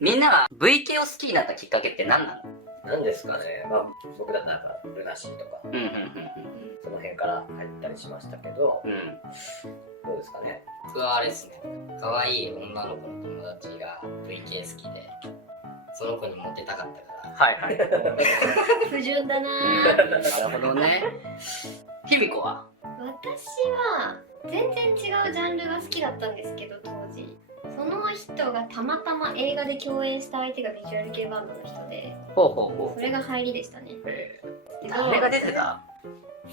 みんなが V 系を好きになったきっかけって何なの？なんですかね、まあ僕だったらなんかルナシーとかうんうんうんその辺から入ったりしましたけど、うん。どうですかね。僕はあれですね、可愛い女の子の友達が V 系好きで、その子にモテたかったかはいはい。不純だなぁ。なるほどね。ひみこは？私は全然違うジャンルが好きだったんですけど、当時その人がたまたま映画で共演した相手がビジュアル系バンドの人で、ほうほうほそれが入りでしたね。う。けど誰が出てた？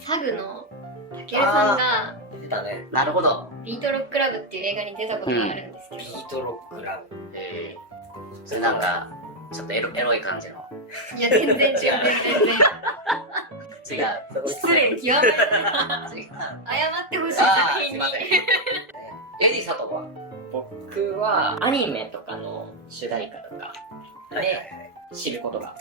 サグのたけるさんが出てたね。なるほど。ビートロックラブっていう映画に出たことがあるんですけら。ど、ビートロックラブ。それなんかちょっとエロい感じの。いや全然違う、全然違う。失礼極め謝違う。ってほしい作あー品にすいません。エディ佐藤は？僕はアニメとかの主題歌とかで知ることが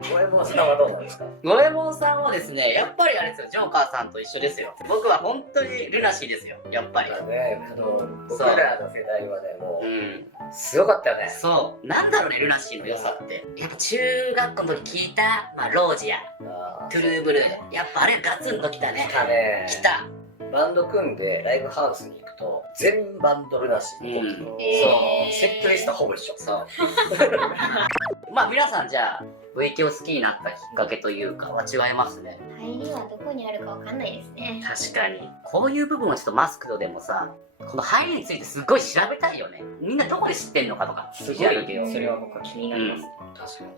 五右衛門さんはどうなんですか。五右衛門さんはですね、やっぱりあれですよ、ジョーカーさんと一緒ですよ。僕は本当にルナシーですよ、やっぱり。まあね、僕らの世代はね、もう。うんすごかったよね。そう。なんだろうね、ルナシーの良さって。やっぱ中学校の時聞いた、まあ、ロージア、あトゥルーブルー。やっぱあれガツンときたね来。たね。来た。バンド組んでライブハウスに行くと全バンドルナシー、うんそうえーセットリストほぼ一緒。そう。まあ皆さんじゃあ、V 系を好きになったきっかけというかは違いますね。入りはどこにあるかわかんないですね。確かに。こういう部分はちょっとマスクドでもさ、この入りについてすごい調べたいよね。みんなどこで知ってんのかとか。すごい調べてよそれは僕は気になります、確かに。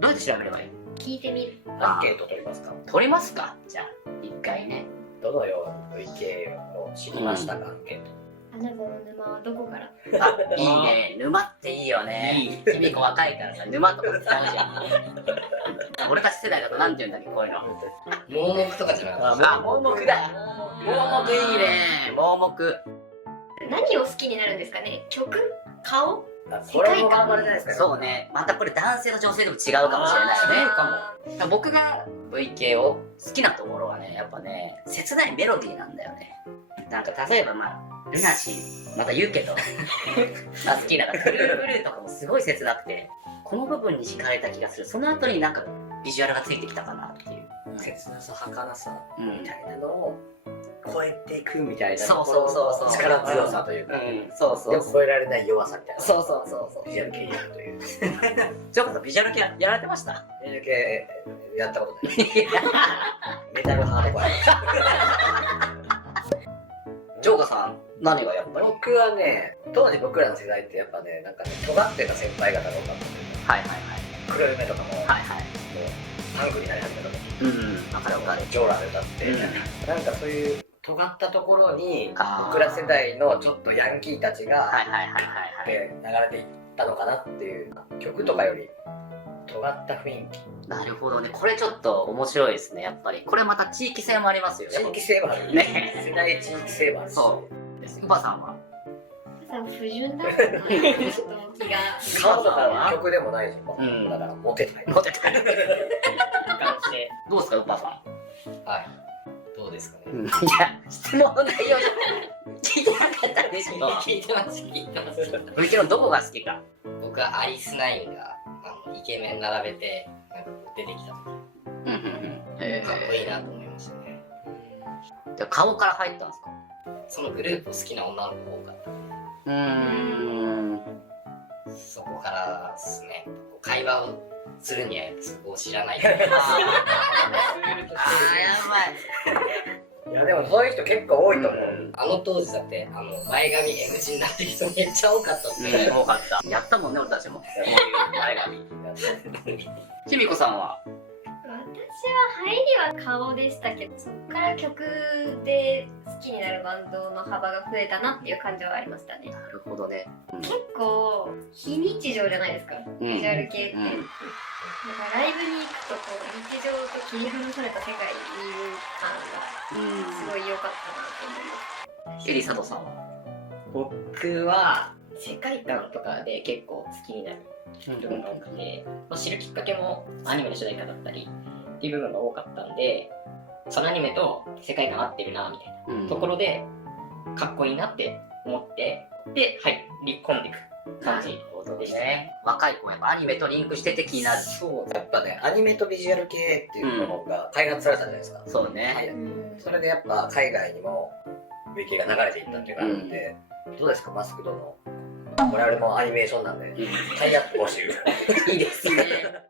どうやって調べればいい？聞いてみる。アンケート取りますか。取りますか？じゃあ、一回ね。どのように VK を知りましたか、アンケート。あなたの沼はどこから？あ、いいね。沼っていいよね。ひみこ若いからさ、沼とか使うじゃん。俺たち世代だとなんて言うんだっけ、こういうの。盲目とかじゃなかっあ、盲目だ。盲目いいね。盲目。何を好きになるんですかね。曲？顔？これもバンバレじゃないですか。そうね。またこれ男性と女性でも違うかもしれないね。僕が V 系を好きなところはね、やっぱね、切ないメロディーなんだよね。なんか例えばまあ、ルナシー、また言うけど、まあ好きな、トゥルーブルーとかもすごい切なくて、この部分に惹かれた気がする。その後になんかビジュアルがついてきたかなっていう。切なさ、儚さうんみたいなのを超えていくみたいなそうところそうそうそう力強さというか、そうそうそう。でも超えられない弱さみたいな。そうそうそうそう。ビジュアル系やるという。ジョーカーさんビジュアル系やられてました？ビジュアル系やったことない。メタルハードコア。ジョーカーさん、何がやっぱり？僕はね、当時僕らの世代ってやっぱね、なんかね、尖ってた先輩方が多かったんですよ。はいはい黒夢とかも、はい。はいはい。もうパンクになり始めた時うん、わかるわかる。ジョーラーで歌って、うんなんかそういう尖ったところにあー僕ら世代のちょっとヤンキーたちがはいはいはいはいはい。で流れていったのかなっていう曲とかより尖った雰囲気、なるほどね。これちょっと面白いですね、やっぱり。これまた地域性もありますよ。地域性もあるね世代地域性もあるし、そう。うばさんは？さん不純だもんな。ちょっと気が。顔とかの曲でもないし、うんだからモテたい。モテたい。感じでどうですか、うばさた。はい。どうですかね。ん。いや、質問の内容聞いてなかったでしょ。聞いてます、聞いてます。うちのどこが好きか。僕はアイスナインがイケメン並べてなんか出てきた時うんうんうん。かっこいいなと思いましたね。じゃあ顔から入ったんですか？そのグループを好きな女の子が多かったそこからですね、会話をするにはそこを知らないからあー、やばい。いやでもそういう人結構多いと思う、あの当時だって前髪 M 字になってる人めっちゃ多かったってね。多かった。やったもんね、俺たちも。前髪。ひみこさんは？私は入りは顔でしたけど、そこから曲で好きになるバンドの幅が増えたなっていう感じはありましたね。なるほどね。結構非日常じゃないですか、ビジュアル系って。だからライブに行くとこう日常と切り離された世界にいる感がすごい良かったなと思います。エリ佐藤さんは？僕は世界観とかで結構好きになる部分が多くて、知るきっかけもアニメの主題歌だったりっていう部分が多かったんで、そのアニメと世界観合ってるなみたいなところでかっこいいなって思って、で入り込んでいく感じでしたね。若い子はやっぱアニメとリンクしてて気になる。そうやっぱねアニメとビジュアル系っていうものが開発されたじゃないですか、そうね。はい、それでやっぱ海外にも VK が流れていったっていうのがあるんで、どうですかマスクドの我々もアニメーションなんでタイアップ募集いいですね。